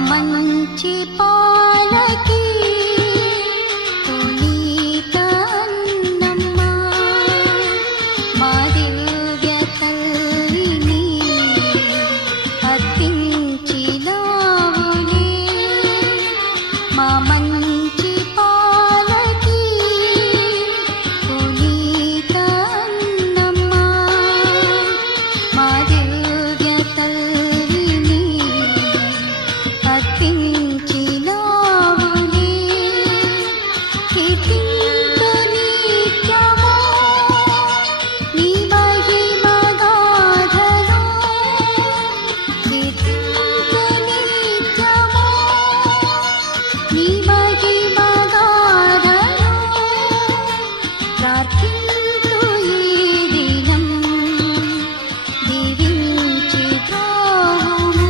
మంచి పాలకి పునీతన్నమ్మ మా దివ్య తల్లిని అర్పించినావులే మా మంచి పాలకి పునీతన్నమ్మ మా దివ్య తల్లిని అర్పించినావులే కీర్తింతు నిత్యము నీ మహిమగాథలు కీర్తింతు నిత్యము నీ మహిమగాథలు ప్రార్థింతు ఈ దినం దీవించి ద్రోహము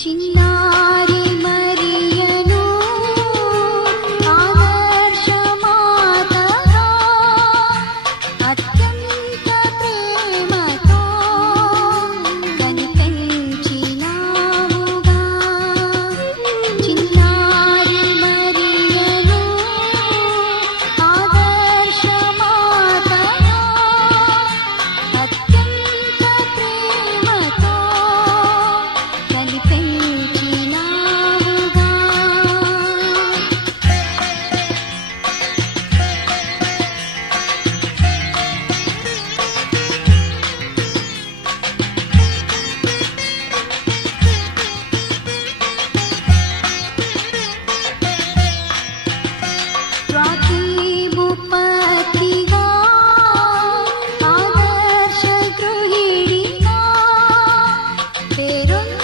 చిన్నారి మరియను ఆదర్శమాతగా అత్యంత ప్రేమతో కనిపెంచినావుగా చిన్నారి మరియను ఆదర్శమాతగా అత్యంత ప్రేమతో కనిపెంచినావుగా రాకీబుపతిగా ఆదర్శ గృహిణిగా పేరొందినావులే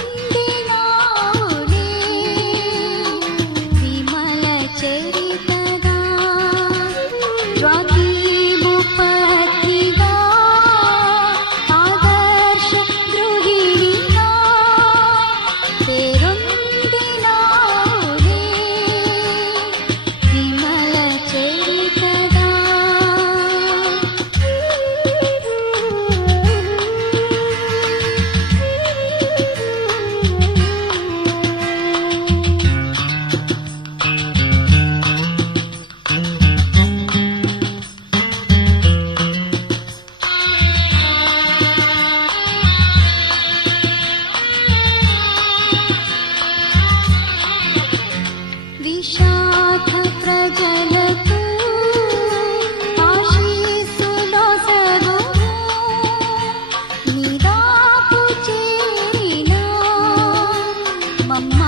విమల చరితగా రాకీబుపతిగా ఆదర్శ గృహిణిగా పేరొందినావులే విమల చరితగా విశాఖ ప్రజలకు ఆశీస్సులొసగుము నిరాపు చేరిన మమ్మ